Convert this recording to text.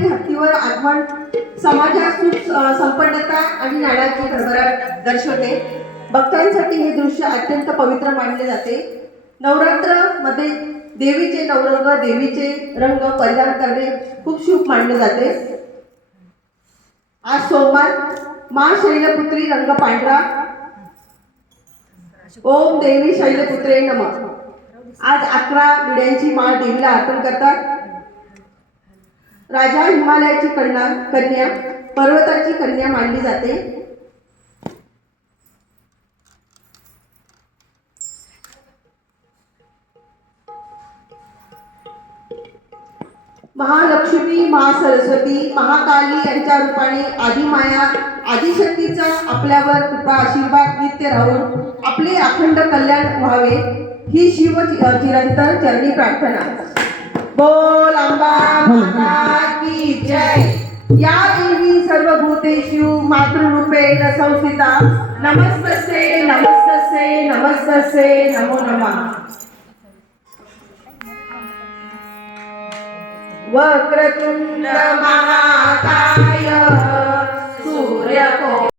हत्तीवर आगमन समाजात सुख संपन्नता आणि नाण्याची भरभराट दर्शवते। भक्तांसाठी हे दृश्य अत्यंत पवित्र मानले जाते। नवरात्र मध्ये देवीचे नवरंग देवीचे रंग परिधान करणे खूप शुभ मानले जाते। आज सोमवार माँ शैलपुत्री रंग पांढरा। ओम देवी शैलपुत्रे नमः। आज 11 विड्यांची माळ देवीला अर्पण करतात। राजा हिमालयाची कन्या पर्वताची कन्या मानली जाते। महालक्ष्मी महासरस्वती महाकाली यांच्या रूपाने आदिमाया आदिशक्तीचा आपल्यावर कृपा आशीर्वाद नित्य राहून आपले अखंड कल्याण व्हावे ही शिव चिरंतन चरणी प्रार्थना। बोल अंबा माता की जय। या देवी सर्वभूतेषु मातृरूपेण संस्थिता नमस्तस्यै नमस्तस्यै नमस्तस्यै नमो नमः। वक्रतुंड महाकाय सूर्यकोटि